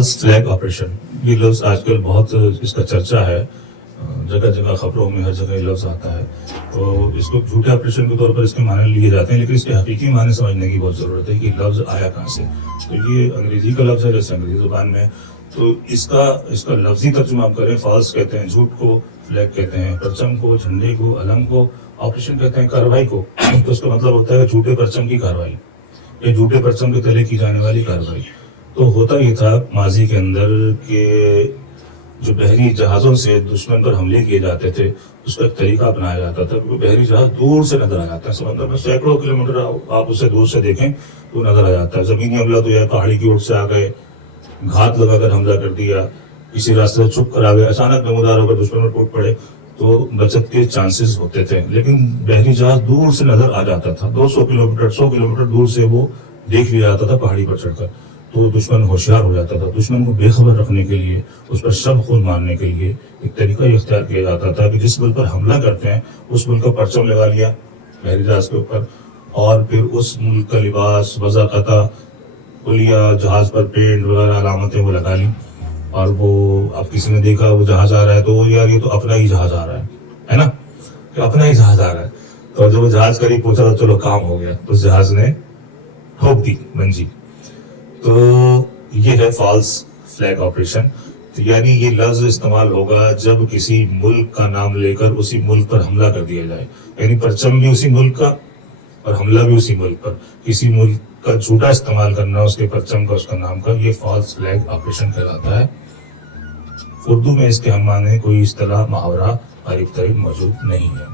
False flag operation, یہ لفظ آج کل بہت اس کا چرچا ہے، جگہ جگہ خبروں میں ہر جگہ یہ لفظ آتا ہے. تو اس کو جھوٹے آپریشن کے طور پر اس کے معنی لیے جاتے ہیں، لیکن اس کے حقیقی معنی سمجھنے کی بہت ضرورت ہے کہ لفظ آیا کہاں سے. تو یہ انگریزی کا لفظ ہے، جیسے انگریزی زبان میں. تو اس کا لفظی ترجمہ آپ کریں، فالس کہتے ہیں جھوٹ کو، فلیگ کہتے ہیں پرچم کو، جھنڈے کو، علم کو، آپریشن کہتے ہیں کارروائی کو. تو اس کا مطلب ہوتا ہے کہ جھوٹے پرچم کی کارروائی یا جھوٹے پرچم کے تلے کی جانے والی کارروائی. تو ہوتا یہ تھا ماضی کے اندر کہ جو بحری جہازوں سے دشمن پر حملے کیے جاتے تھے اس کا ایک طریقہ اپنایا جاتا تھا. کیونکہ بحری جہاز دور سے نظر آ جاتا ہے، سمندر میں سینکڑوں کلومیٹر آپ اسے دور سے دیکھیں تو نظر آ جاتا ہے. زمینی حملہ تو یہ پہاڑی کی اوٹ سے آ گئے، گھات لگا کر حملہ کر دیا، کسی راستے سے چھپ کر آ گئے، اچانک نمودار ہو کر دشمن پر ٹوٹ پڑے تو بچت کے چانسز ہوتے تھے. لیکن بحری جہاز دور سے نظر آ جاتا تھا، 200 کلومیٹر 100 کلومیٹر دور سے وہ دیکھ لیا جاتا تھا پہاڑی پر چڑھ کر. تو دشمن ہوشیار ہو جاتا تھا. دشمن کو بے خبر رکھنے کے لیے، اس پر شب خون مارنے کے لیے ایک طریقہ یہ اختیار کیا جاتا تھا کہ جس ملک پر حملہ کرتے ہیں اس ملک کا پرچم لگا لیا بحری جہاز کے اوپر، اور پھر اس ملک کا لباس، وضع قطع، کلیا، جہاز پر پینٹ وغیرہ علامتیں وہ لگا لیں. اور وہ اب کسی نے دیکھا وہ جہاز آ رہا ہے تو وہ یار یہ تو اپنا ہی جہاز آ رہا ہے نا، کہ اپنا ہی جہاز آ رہا ہے. تو جب وہ جہاز قریب پہنچا تو چلو کام ہو گیا، اس جہاز نے ٹھوک دی منجی. تو یہ ہے فالس فلیگ آپریشن. یعنی یہ لفظ استعمال ہوگا جب کسی ملک کا نام لے کر اسی ملک پر حملہ کر دیا جائے، یعنی پرچم بھی اسی ملک کا اور حملہ بھی اسی ملک پر. کسی ملک کا جھوٹا استعمال کرنا، اس کے پرچم کا، اس کا نام کا، یہ فالس فلیگ آپریشن کہلاتا ہے. اردو میں اس کے ہم معنی کوئی اصطلاح محاورہ قریب قریب موجود نہیں ہے.